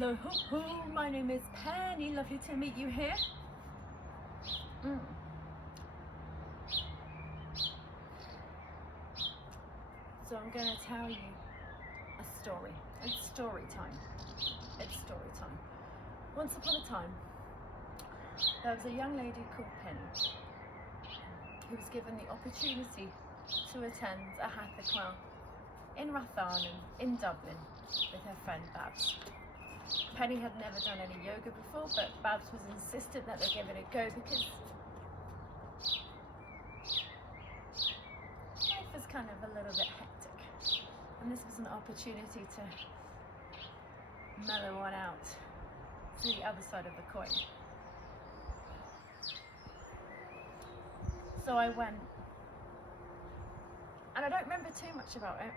Hello, my name is Penny. Lovely to meet you here. So I'm going to tell you a story. It's story time. It's story time. Once upon a time, there was a young lady called Penny who was given the opportunity to attend a Hatha class in Rathanam in Dublin with her friend Babs. Penny had never done any yoga before, but Babs was insistent that they give it a go because life is kind of a little bit hectic, and this was an opportunity to mellow on out to the other side of the coin. So I went, and I don't remember too much about it,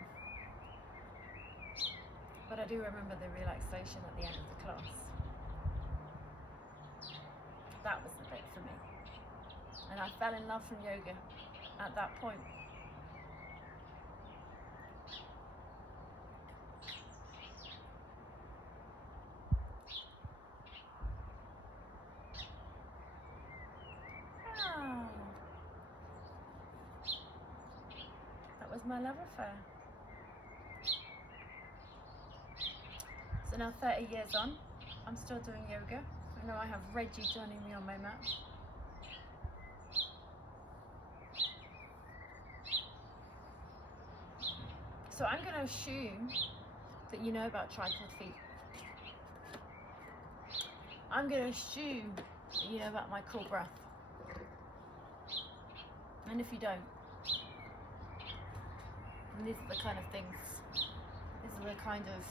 but I do remember the relaxation at the end of the class. That was the bit for me, and I fell in love from yoga at that point. That was my love affair. So now 30 years on, I'm still doing yoga. I know I have Reggie joining me on my mat. So I'm going to assume that you know about tripod feet. I'm going to assume that you know about my cool breath. And if you don't, then these are the kind of things, these are the kind of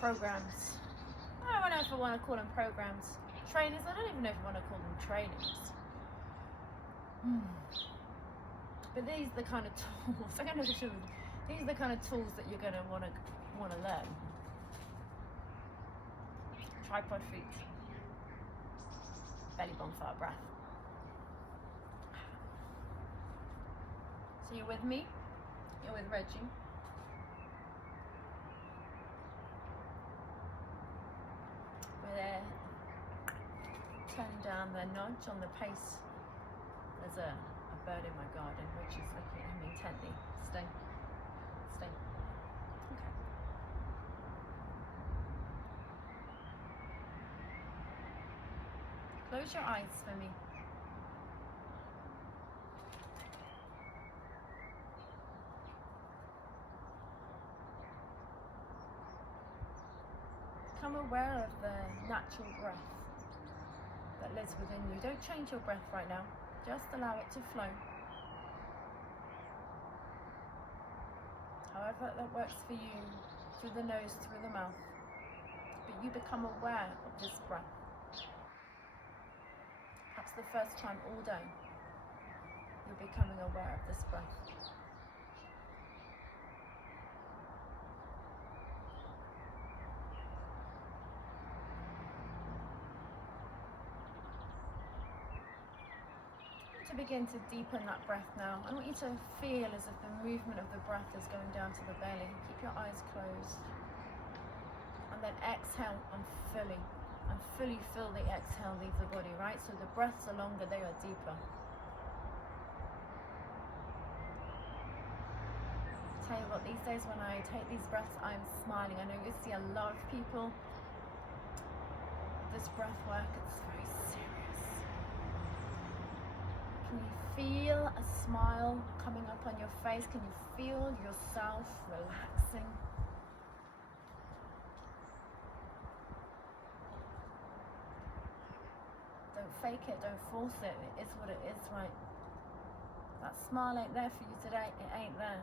programs. I don't know if I want to call them programs. Trainers, I don't even know if I want to call them trainings. But these are the kind of tools, I'm going to show you, these are the kind of tools that you're going to want to learn. Tripod feet, belly bonfire breath. So you're with me, you're with Reggie. We're there, turning down the nudge on the pace. There's a bird in my garden. Reggie's looking at him intently. Stay. Stay. Okay. Close your eyes for me. Become aware of the natural breath that lives within you. Don't change your breath right now. Just allow it to flow. However that works for you, through the nose, through the mouth. But you become aware of this breath. Perhaps the first time all day, you're becoming aware of this breath. To begin to deepen that breath now, I want you to feel as if the movement of the breath is going down to the belly. Keep your eyes closed. And then exhale and fully feel the exhale leave the body, right? So the breaths are longer, they are deeper. Tell you what, these days when I take these breaths, I'm smiling. I know you see a lot of people. This breath work, it's very serious. Can you feel a smile coming up on your face? Can you feel yourself relaxing? Don't fake it, don't force it. It is what it is, right? That smile ain't there for you today, it ain't there.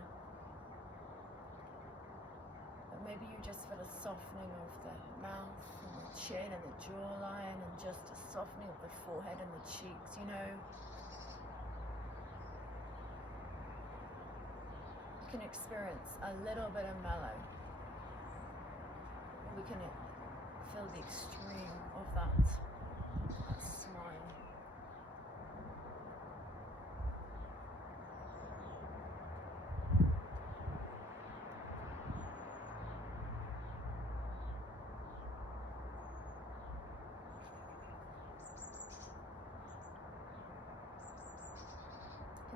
But maybe you just feel a softening of the mouth and the chin and the jawline, and just a softening of the forehead and the cheeks, you know. You can experience a little bit of mellow. Or we can feel the extreme of that smile.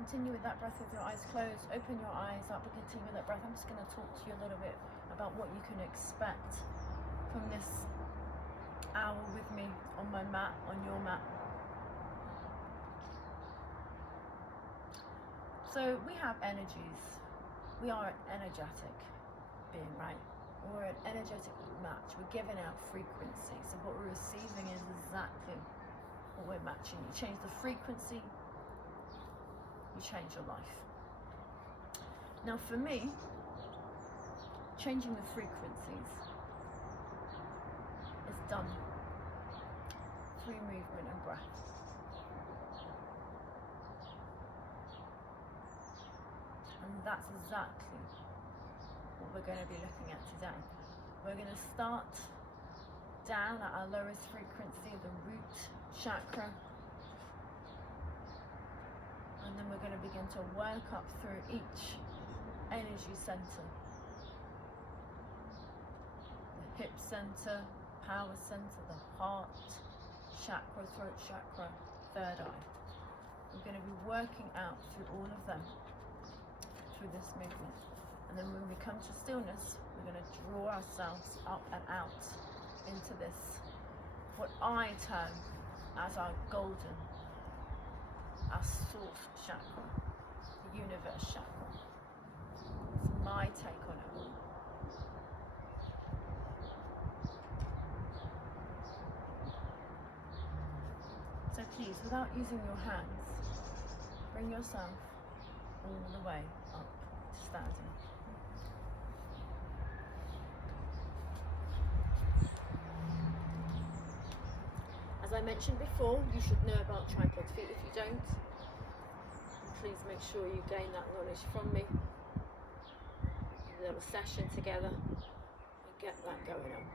continue with that breath with your eyes closed. Open your eyes up and continue with that breath. I'm just going to talk to you a little bit about what you can expect from this hour with me on my mat, on your mat. So we have energies. We are an energetic being, right? We're an energetic match. We're giving out frequency. So what we're receiving is exactly what we're matching. You change the frequency, you change your life. Now for me, changing the frequencies is done through movement and breath. And that's exactly what we're going to be looking at today. We're going to start down at our lowest frequency, the root chakra, and then we're going to begin to work up through each energy center. The hip center, power center, the heart chakra, throat chakra, third eye. We're going to be working out through all of them through this movement. And then when we come to stillness, we're going to draw ourselves up and out into this, what I term as our golden, our source chakra, the universe chakra. It's my take on it all. So please, without using your hands, bring yourself all the way up to standing. As I mentioned before, you should know about tripod feet. If you don't, please make sure you gain that knowledge from me. A little session together and get that going on.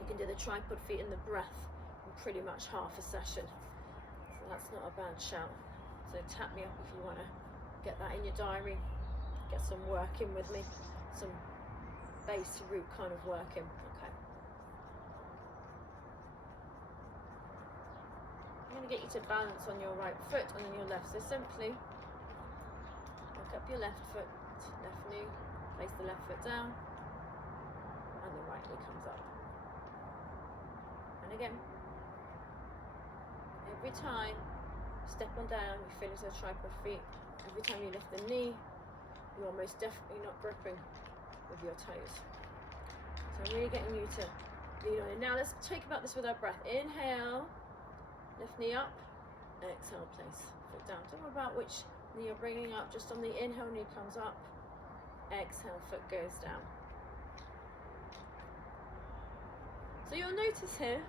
You can do the tripod feet and the breath in pretty much half a session. So that's not a bad shout. So tap me up if you want to get that in your diary. Get some work in with me. Some base root kind of work in. Okay. I'm going to get you to balance on your right foot and then your left. So simply look up your left foot, left knee, place the left foot down, and the right knee comes up. And again, every time you step on down, you feel into the tripod feet. Every time you lift the knee, you're most definitely not gripping with your toes. So I'm really getting you to lean on it. Now let's talk about this with our breath. Inhale. Lift knee up, exhale, place foot down. Don't worry about which knee you're bringing up, just on the inhale, knee comes up, exhale, foot goes down. So you'll notice here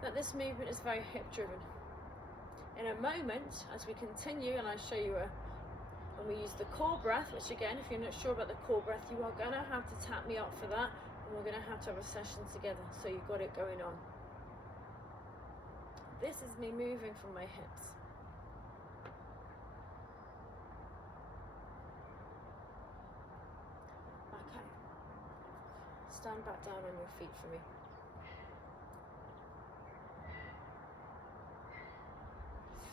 that this movement is very hip driven. In a moment, as we continue, and I show you when we use the core breath, which again, if you're not sure about the core breath, you are going to have to tap me up for that, and we're going to have a session together, so you've got it going on. This is me moving from my hips. Okay. Stand back down on your feet for me.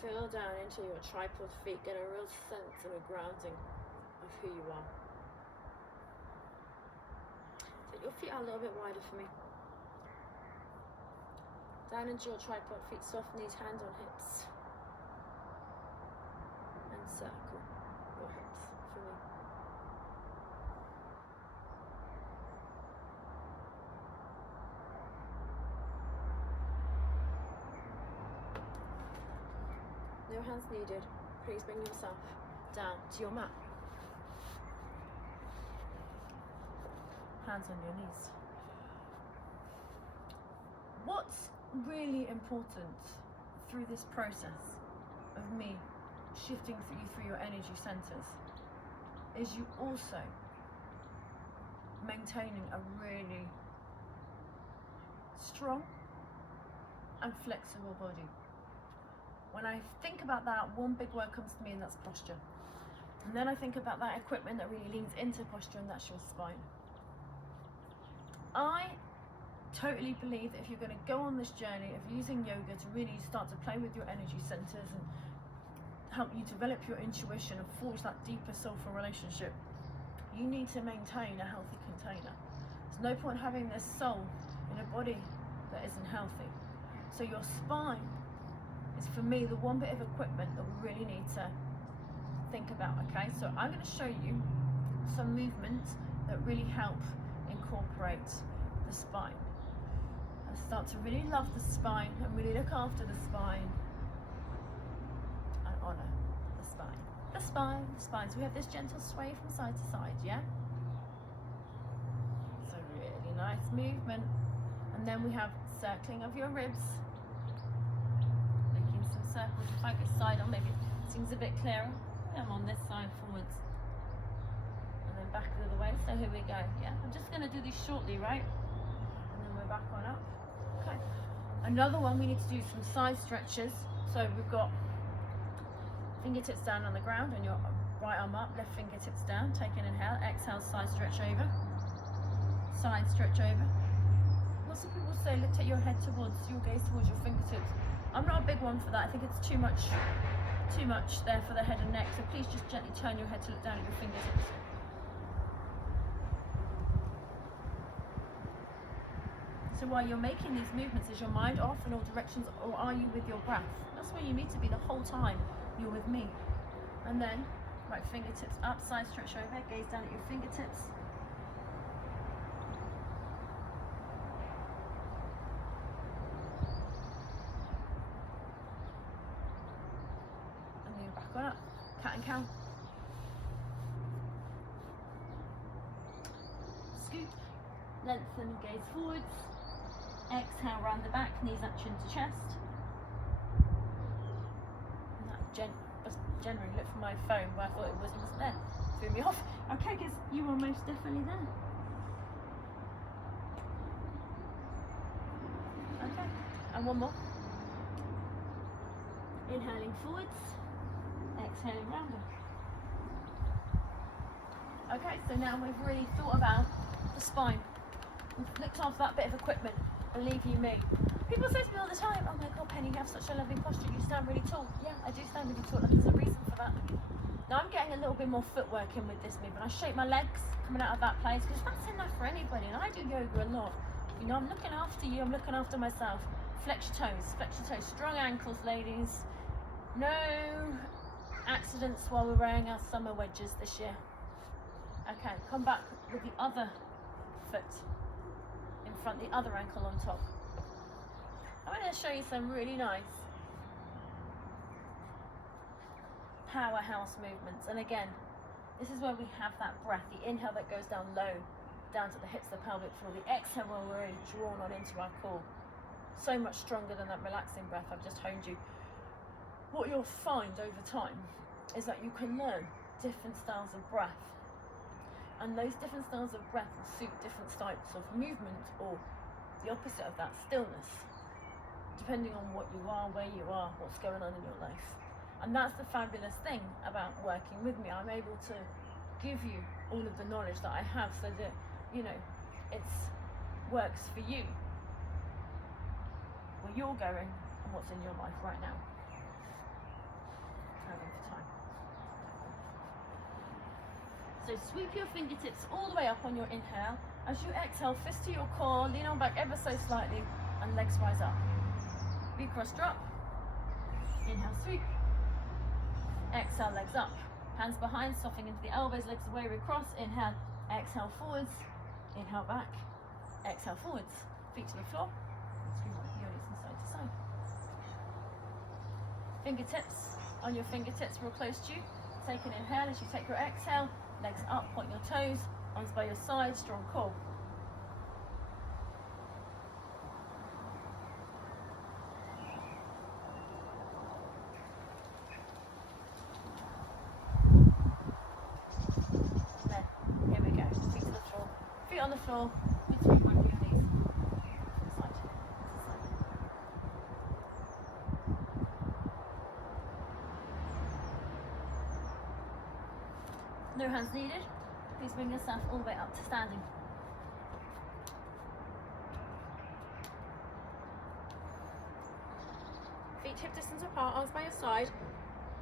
Feel down into your tripod feet. Get a real sense and a grounding of who you are. Take your feet out a little bit wider for me. Down into your tripod feet, soft knees, hands on hips. And circle your hips for me. No hands needed. Please bring yourself down to your mat. Hands on your knees. What's really important through this process of me shifting you through your energy centers is you also maintaining a really strong and flexible body. When I think about that, one big word comes to me, and that's posture. And then I think about that equipment that really leans into posture, and that's your spine. I totally believe that if you're going to go on this journey of using yoga to really start to play with your energy centers and help you develop your intuition and forge that deeper soulful relationship, you need to maintain a healthy container. There's no point having this soul in a body that isn't healthy. So your spine is, for me, the one bit of equipment that we really need to think about. Okay, so I'm going to show you some movements that really help incorporate the spine. I start to really love the spine and really look after the spine and honor the spine. The spine, the spine. So we have this gentle sway from side to side, yeah? So really nice movement. And then we have circling of your ribs. Making some circles. If I go side on, maybe it seems a bit clearer. I'm on this side forwards. And then back the other way. So here we go, yeah? I'm just going to do these shortly, right? And then we're back on up. Okay. Another one, we need to do some side stretches. So we've got fingertips down on the ground and your right arm up, left fingertips down. Take an inhale, exhale, side stretch over. Side stretch over. Lots of people say, look, take your head towards, your gaze towards your fingertips. I'm not a big one for that. I think it's too much there for the head and neck. So please just gently turn your head to look down at your fingertips. So while you're making these movements, is your mind off in all directions, or are you with your breath? That's where you need to be the whole time you're with me. And then, right fingertips up, side stretch over, gaze down at your fingertips. And then back on up, cat and cow. Scoop, lengthen, gaze forwards. Exhale, round the back, knees up, chin to chest. And that generally looked for my phone, but I thought it wasn't there. Threw me off. Okay, because you were most definitely there. Okay, and one more. Inhaling forwards, exhaling rounder. Okay, so now we've really thought about the spine. We've looked after that bit of equipment. Believe you me. People say to me all the time, oh my God, Penny, you have such a lovely posture. You stand really tall. Yeah, I do stand really tall. There's a reason for that. Now I'm getting a little bit more footwork in with this movement. I shape my legs coming out of that place because that's enough for anybody. And I do yoga a lot. You know, I'm looking after you. I'm looking after myself. Flex your toes. Flex your toes. Strong ankles, ladies. No accidents while we're wearing our summer wedges this year. Okay, come back with the other foot in front, the other ankle on top. I'm going to show you some really nice powerhouse movements. And again, this is where we have that breath, the inhale that goes down low, down to the hips, the pelvic floor, the exhale where we're really drawn on into our core. So much stronger than that relaxing breath I've just honed you. What you'll find over time is that you can learn different styles of breath. And those different styles of breath will suit different types of movement, or the opposite of that, stillness, depending on what you are, where you are, what's going on in your life. And that's the fabulous thing about working with me. I'm able to give you all of the knowledge that I have so that, you know, it works for you, where you're going and what's in your life right now. Having for time. So sweep your fingertips all the way up on your inhale. As you exhale, fist to your core, lean on back ever so slightly, and legs rise up. V-cross drop. Inhale, sweep. Exhale, legs up. Hands behind, softening into the elbows, legs away, recross. Inhale, exhale forwards. Inhale back. Exhale forwards. Feet to the floor. Squeeze my heels from side to side. Fingertips on your fingertips real close to you. Take an inhale as you take your exhale. Legs up, point your toes, arms by your side, strong core. There, here we go, feet to the floor. Feet on the floor, between my knees. Side to side. No hands needed. Please bring yourself all the way up to standing. Feet hip distance apart, arms by your side.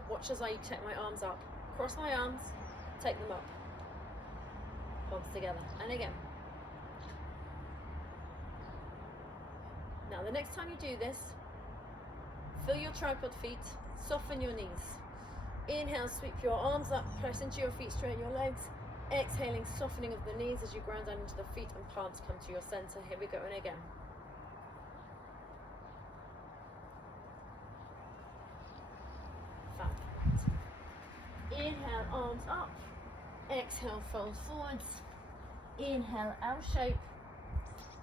Watch as I take my arms up. Cross my arms, take them up. Palms together. And again. Now the next time you do this, feel your tripod feet, soften your knees. Inhale, sweep your arms up, press into your feet, straighten your legs. Exhaling, softening of the knees as you ground down into the feet and palms come to your center. Here we go, and again. Fab. Inhale, arms up. Exhale, fold forwards. Inhale, L shape.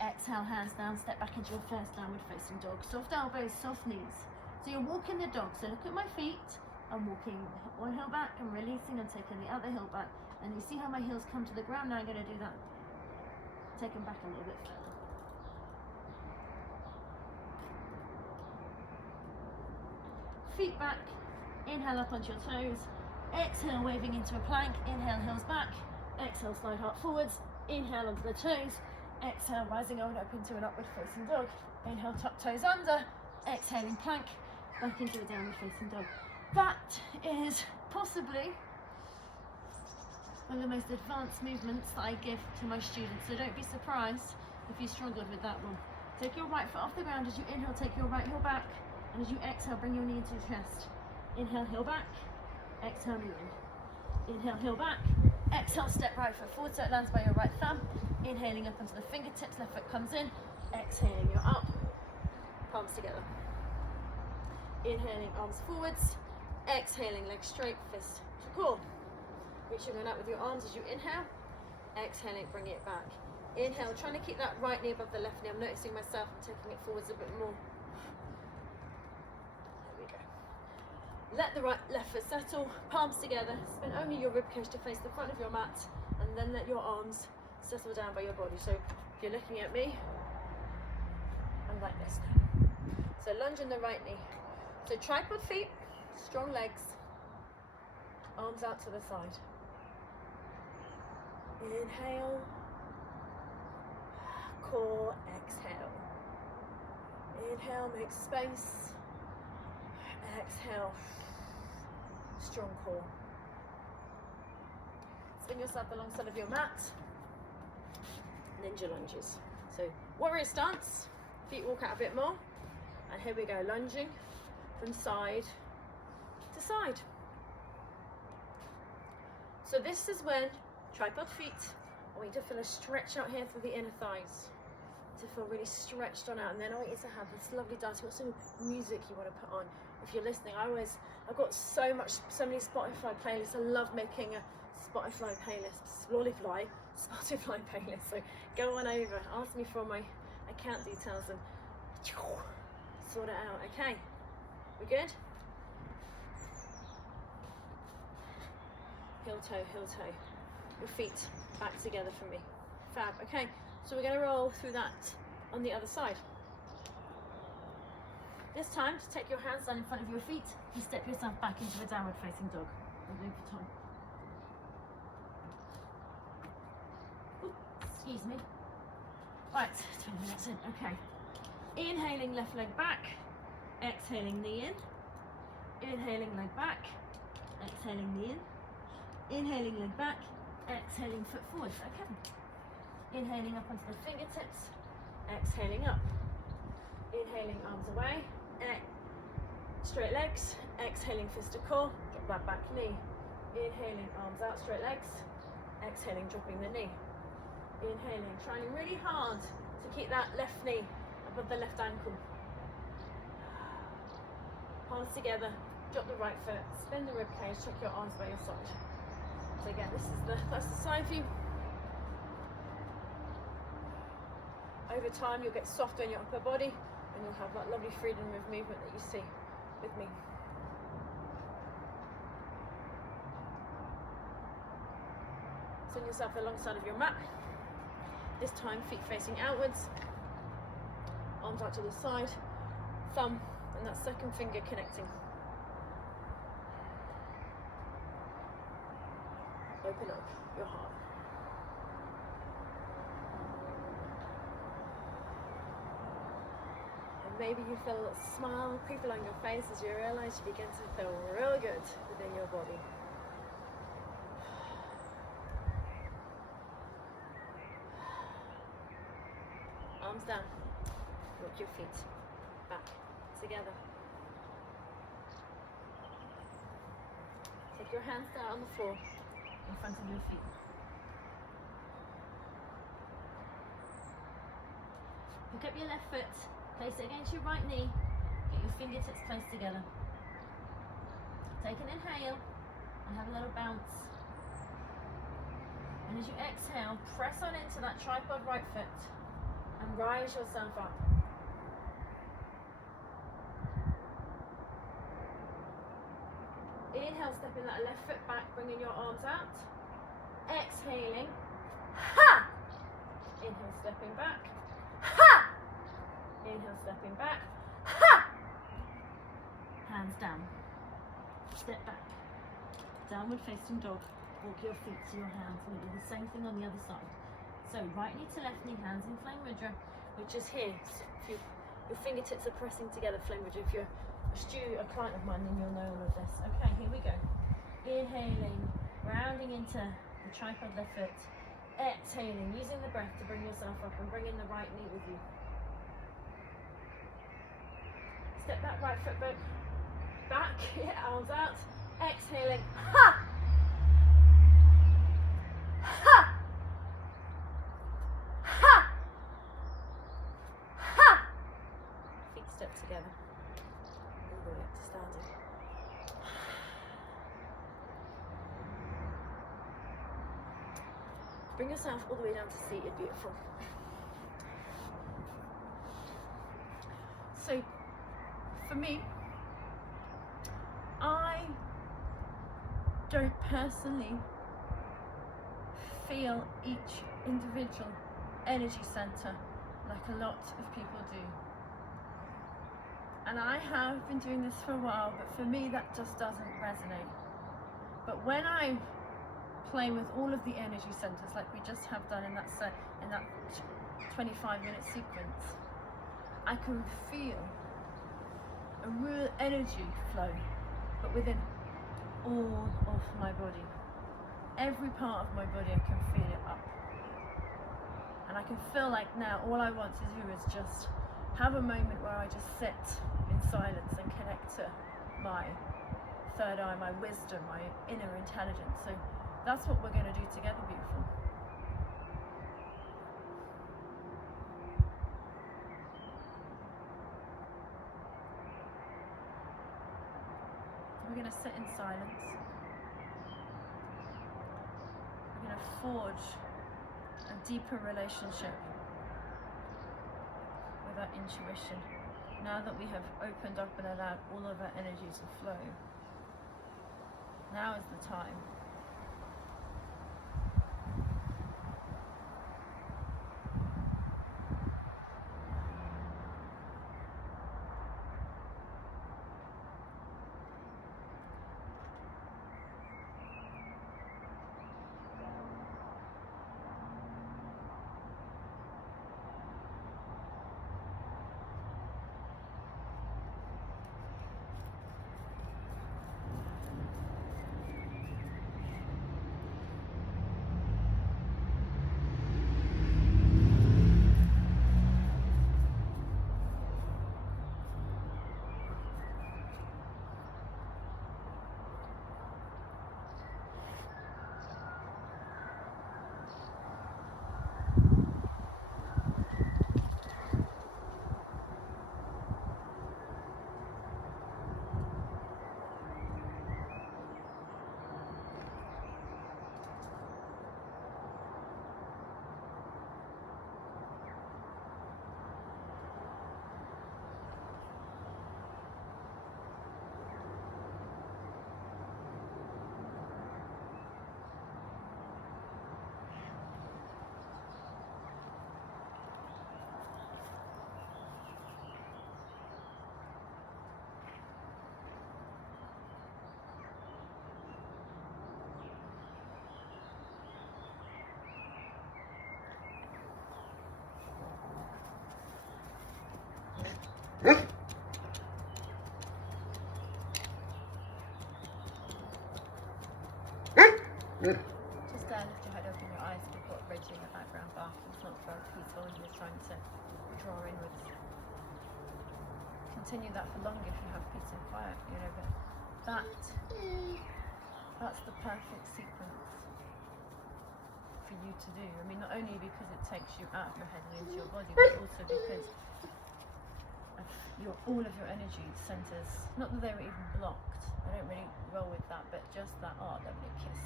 Exhale, hands down, step back into your first downward facing dog. Soft elbows, soft knees. So you're walking the dog. So look at my feet. I'm walking one heel back, I'm releasing, I'm taking the other heel back. And you see how my heels come to the ground? Now I'm going to do that. Take them back a little bit further. Feet back. Inhale up onto your toes. Exhale, waving into a plank. Inhale, heels back. Exhale, slide heart forwards. Inhale onto the toes. Exhale, rising on up into an upward facing dog. Inhale, tuck toes under. Exhaling, plank. Back into a downward facing dog. That is possibly one of the most advanced movements that I give to my students. So don't be surprised if you struggled with that one. Take your right foot off the ground as you inhale, take your right heel back. And as you exhale, bring your knee into your chest. Inhale, heel back. Exhale, knee in. Inhale, heel back. Exhale, step right foot forward so it lands by your right thumb. Inhaling up onto the fingertips, left foot comes in. Exhaling, you're up. Palms together. Inhaling, arms forwards. Exhaling, legs straight, fist to core. Reaching on out with your arms as you inhale. Exhaling, bringing it back. Inhale, trying to keep that right knee above the left knee. I'm noticing myself, I'm taking it forwards a bit more. There we go. Let the left foot settle, palms together. Spin only your ribcage to face the front of your mat, and then let your arms settle down by your body. So if you're looking at me, I'm like this now. So lunge in the right knee. So tripod feet, strong legs, arms out to the side. Inhale, core, exhale. Inhale, make space. Exhale, strong core. Spin yourself alongside of your mat. Ninja lunges. So warrior stance, feet walk out a bit more. And here we go, lunging from side to side. So this is when tripod feet, I want you to feel a stretch out here through the inner thighs. To feel really stretched on out, and then I want you to have this lovely dance. What sort of music you want to put on? If you're listening, I've got so many Spotify playlists. I love making a Spotify playlist, Spotify playlist. So go on over, ask me for my account details and sort it out. Okay, we good? Heel toe. Your feet back together for me. Fab. Okay, so we're going to roll through that on the other side. This time, to take your hands down in front of your feet and step yourself back into a downward facing dog. Ooh, excuse me. Right, 20 minutes in. Okay. Inhaling, left leg back. Exhaling, knee in. Inhaling, leg back. Exhaling, knee in. Inhaling, leg back. Exhaling, foot forward. Okay. Inhaling up onto the fingertips. Exhaling up. Inhaling, arms away. Straight legs. Exhaling, fist to core. Drop that back knee. Inhaling, arms out, straight legs. Exhaling, dropping the knee. Inhaling, trying really hard to keep that left knee above the left ankle. Palms together, drop the right foot, spin the rib cage, tuck your arms by your side. So again, that's the side view. Over time, you'll get softer in your upper body, and you'll have that lovely freedom of movement that you see with me. Send yourself alongside of your mat. This time, feet facing outwards, arms out to the side, thumb and that second finger connecting. Open up your heart. And maybe you feel a little smile creep along your face as you realize you begin to feel real good within your body. Arms down. Walk your feet back together. Take your hands down on the floor in front of your feet. Pick up your left foot, place it against your right knee, get your fingertips close together. Take an inhale and have a little bounce. And as you exhale, press on into that tripod right foot and rise yourself up. Inhale, stepping that left foot back, bringing your arms out. Exhaling. Ha! Inhale, stepping back. Ha! Inhale, stepping back. Ha! Hands down. Step back. Downward facing dog. Walk your feet to your hands and do the same thing on the other side. So right knee to left knee, hands in flame mudra, which is here. So if your fingertips are pressing together, flame mudra. If you're a client of mine, then you'll know all of this. Okay, here we go. Inhaling, rounding into the tripod left foot. Exhaling, using the breath to bring yourself up and bring in the right knee with you. Step that right foot back, arms out. Exhaling, ha! Ha! Ha! Ha! Feet step together. All the way up to standing. Bring yourself all the way down to seated, beautiful. So, for me, I don't personally feel each individual energy center like a lot of people do. And I have been doing this for a while, but for me that just doesn't resonate. But when I play with all of the energy centers like we just have done in that 25-minute sequence, I can feel a real energy flow, but within all of my body. Every part of my body, I can feel it up. And I can feel like now all I want to do is just have a moment where I just sit in silence and connect to my third eye, my wisdom, my inner intelligence. So that's what we're going to do together, beautiful. We're going to sit in silence. We're going to forge a deeper relationship with our intuition. Now that we have opened up and allowed all of our energy to flow, now is the time. Just lift your head, open your eyes. We've got Reggie in the background barking. It's not very peaceful, and he's trying to draw inwards. Continue that for longer if you have peace and quiet, you know, but that's the perfect sequence for you to do. I mean, not only because it takes you out of your head and into your body, but also because all of your energy centers, not that they were even blocked, I don't really roll with that, but just that, oh, lovely kiss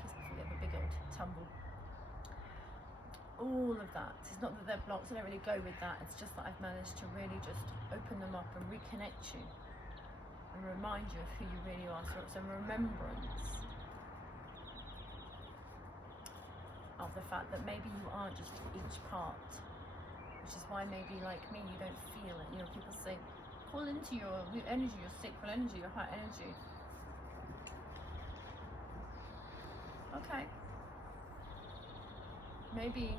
before you have a big old tumble. All of that, it's not that they're blocked, I don't really go with that, it's just that I've managed to really just open them up and reconnect you and remind you of who you really are. So it's a remembrance of the fact that maybe you aren't just each part, which is why maybe like me you don't feel it. You know, people say call into your energy, your sacral energy, your heart energy. Okay, maybe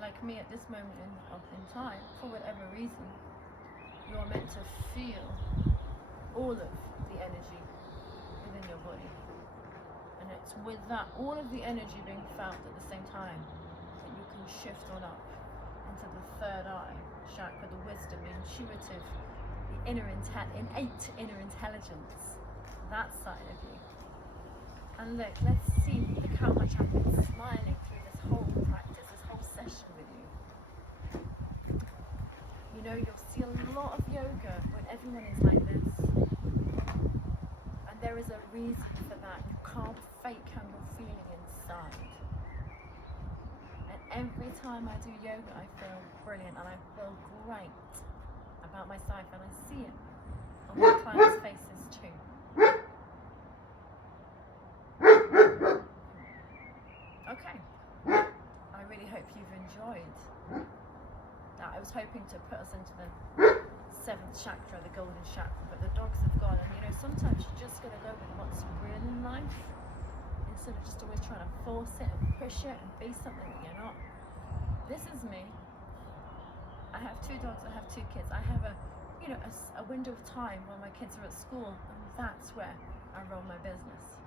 like me at this moment in time, for whatever reason, you're meant to feel all of the energy within your body, and it's with that, all of the energy being felt at the same time, that you can shift on up into the third eye chakra, the wisdom, the intuitive, the innate inner intelligence, that side of you. And look, let's see, look how much I've been smiling through this whole practice, this whole session with you. You know, you'll see a lot of yoga when everyone is like this. And there is a reason for that. You can't fake how you're feeling inside. And every time I do yoga, I feel brilliant and I feel great about myself, and I see it on my clients' faces too. Okay, I really hope you've enjoyed that. I was hoping to put us into the 7th chakra, the golden chakra, but the dogs have gone, and you know, sometimes you just gotta go with what's real in life instead of just always trying to force it and push it and be something that you're not. This is me. I have 2 dogs, I have 2 kids. I have a window of time when my kids are at school, and that's where I run my business.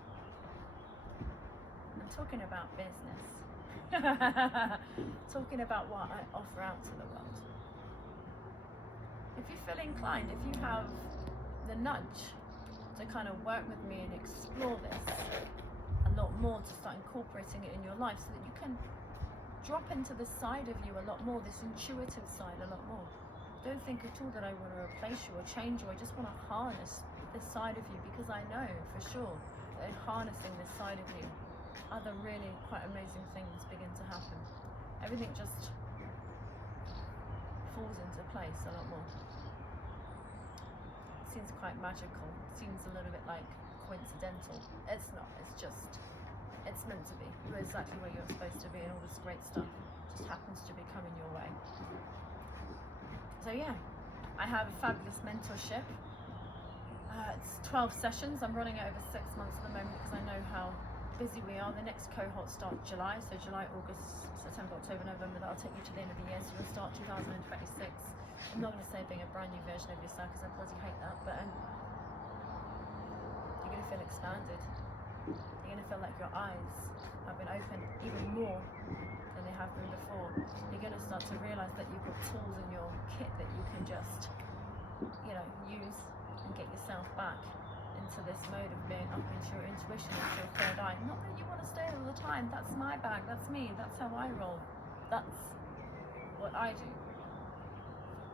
I'm talking about business. Talking about what I offer out to the world. If you feel inclined, if you have the nudge to kind of work with me and explore this a lot more, to start incorporating it in your life so that you can drop into this side of you a lot more, this intuitive side a lot more. Don't think at all that I want to replace you or change you. I just want to harness this side of you, because I know for sure that in harnessing this side of you, other really quite amazing things begin to happen. Everything just falls into place a lot more. It seems quite magical. It seems a little bit like coincidental. It's not. It's meant to be. You're exactly where you're supposed to be, and all this great stuff just happens to be coming your way. So yeah, I have a fabulous mentorship. It's 12 sessions. I'm running it over 6 months at the moment because I know how busy we are. The next cohort starts July, so July, August, September, October, November. That'll take you to the end of the year, so we'll start 2026. I'm not going to say being a brand new version of yourself because I bloody hate that, but you're going to feel expanded. You're going to feel like your eyes have been opened even more than they have been before. You're going to start to realise that you've got tools in your kit that you can just, use and get yourself back into this mode of being up into your intuition, into your third eye. Not that you want to stay all the time. That's my bag. That's me. That's how I roll. That's what I do.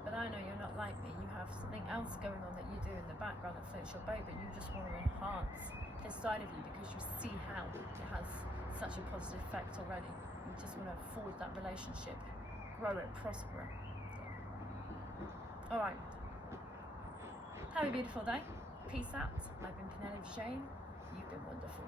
But I know you're not like me. You have something else going on that you do in the background that floats your boat, but you just want to enhance this side of you because you see how it has such a positive effect already. You just want to forward that relationship, grow it, prosper it. All right. Have a beautiful day. Peace out. I've been Penelope Shane. You've been wonderful.